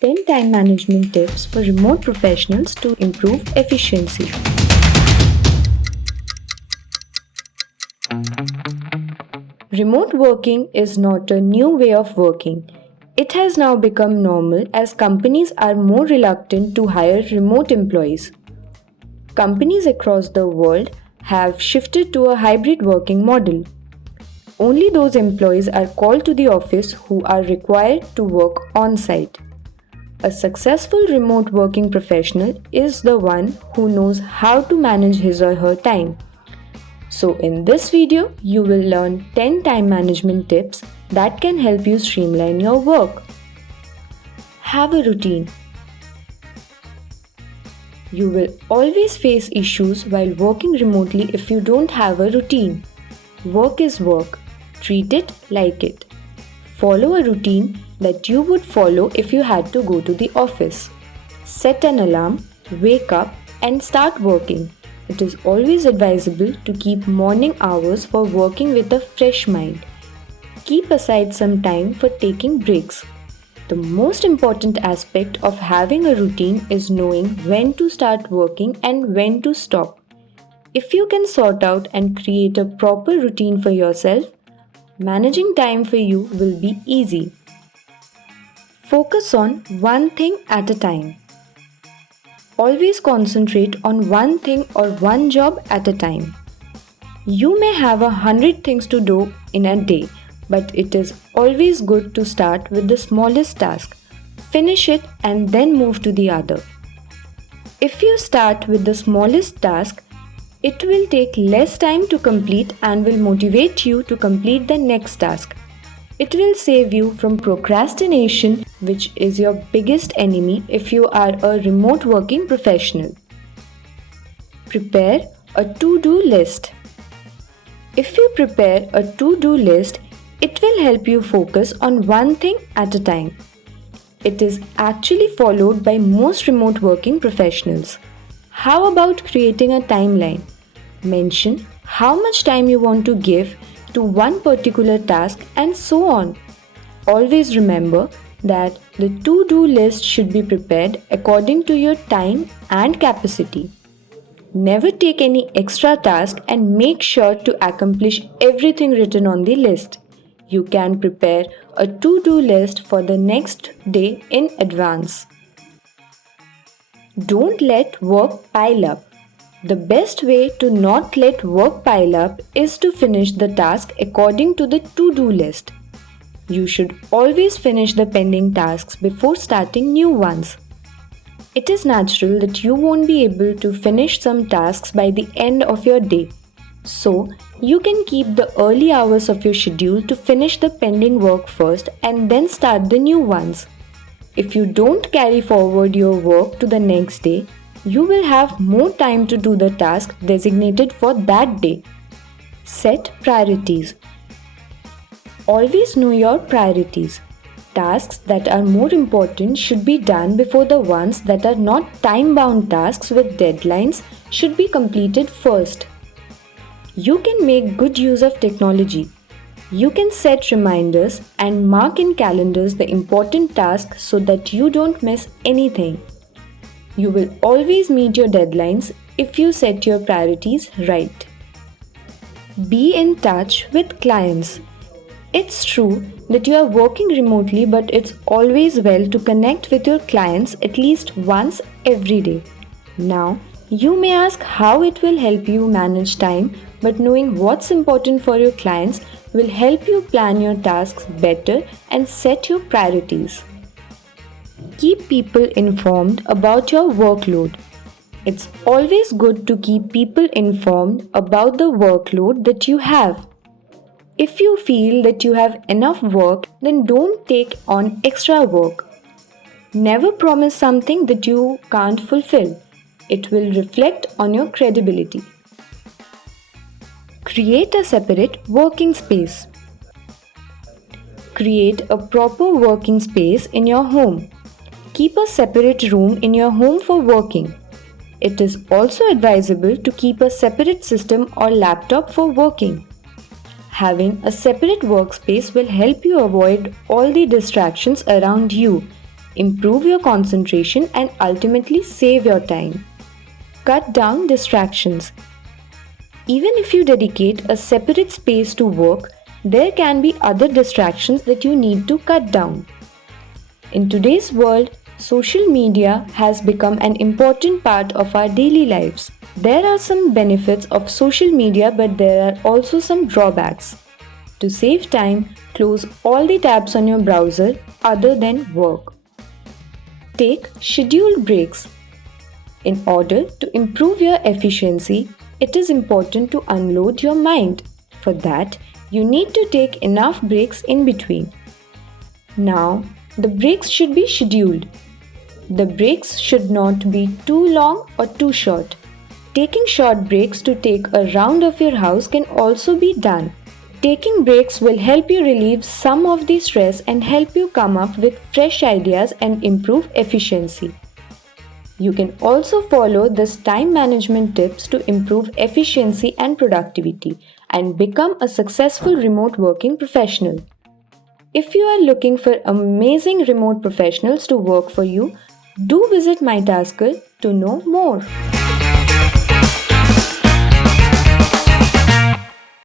10 time management tips for remote professionals to improve efficiency. Remote working is not a new way of working. It has now become normal as companies are more reluctant to hire remote employees. Companies across the world have shifted to a hybrid working model. Only those employees are called to the office who are required to work on site. A successful remote working professional is the one who knows how to manage his or her time. So in this video, you will learn 10 time management tips that can help you streamline your work. Have a routine. You will always face issues while working remotely if you don't have a routine. Work is work. Treat it like it. Follow a routine that you would follow if you had to go to the office. Set an alarm, wake up, and start working. It is always advisable to keep morning hours for working with a fresh mind. Keep aside some time for taking breaks. The most important aspect of having a routine is knowing when to start working and when to stop. If you can sort out and create a proper routine for yourself, managing time for you will be easy. Focus on one thing at a time. Always concentrate on one thing or one job at a time. You may have 100 things to do in a day, but it is always good to start with the smallest task, finish it and then move to the other. If you start with the smallest task, it will take less time to complete and will motivate you to complete the next task. It will save you from procrastination, which is your biggest enemy if you are a remote working professional. Prepare a to-do list. If you prepare a to-do list, it will help you focus on one thing at a time. It is actually followed by most remote working professionals. How about creating a timeline? Mention how much time you want to give to one particular task and so on. Always remember that the to-do list should be prepared according to your time and capacity. Never take any extra task and make sure to accomplish everything written on the list. You can prepare a to-do list for the next day in advance. Don't let work pile up. The best way to not let work pile up is to finish the task according to the to-do list. You should always finish the pending tasks before starting new ones. It is natural that you won't be able to finish some tasks by the end of your day. So, you can keep the early hours of your schedule to finish the pending work first and then start the new ones. If you don't carry forward your work to the next day, you will have more time to do the task designated for that day. Set priorities. Always know your priorities. Tasks that are more important should be done before the ones that are not time-bound tasks with deadlines should be completed first. You can make good use of technology. You can set reminders and mark in calendars the important tasks so that you don't miss anything. You will always meet your deadlines if you set your priorities right. Be in touch with clients. It's true that you are working remotely, but it's always well to connect with your clients at least once every day. Now, you may ask how it will help you manage time, but knowing what's important for your clients will help you plan your tasks better and set your priorities. Keep people informed about your workload. It's always good to keep people informed about the workload that you have. If you feel that you have enough work, then don't take on extra work. Never promise something that you can't fulfill. It will reflect on your credibility. Create a separate working space. Create a proper working space in your home. Keep a separate room in your home for working. It is also advisable to keep a separate system or laptop for working. Having a separate workspace will help you avoid all the distractions around you improve your concentration, and ultimately save your time. Cut down distractions. Even if you dedicate a separate space to work, there can be other distractions that you need to cut down. In today's world, social media has become an important part of our daily lives. There are some benefits of social media, but there are also some drawbacks. To save time, close all the tabs on your browser other than work. Take scheduled breaks. In order to improve your efficiency, it is important to unload your mind. For that, you need to take enough breaks in between. Now, the breaks should be scheduled. The breaks should not be too long or too short. Taking short breaks to take a round of your house can also be done. Taking breaks will help you relieve some of the stress and help you come up with fresh ideas and improve efficiency. You can also follow these time management tips to improve efficiency and productivity and become a successful remote working professional. If you are looking for amazing remote professionals to work for you, do visit MyTasker to know more.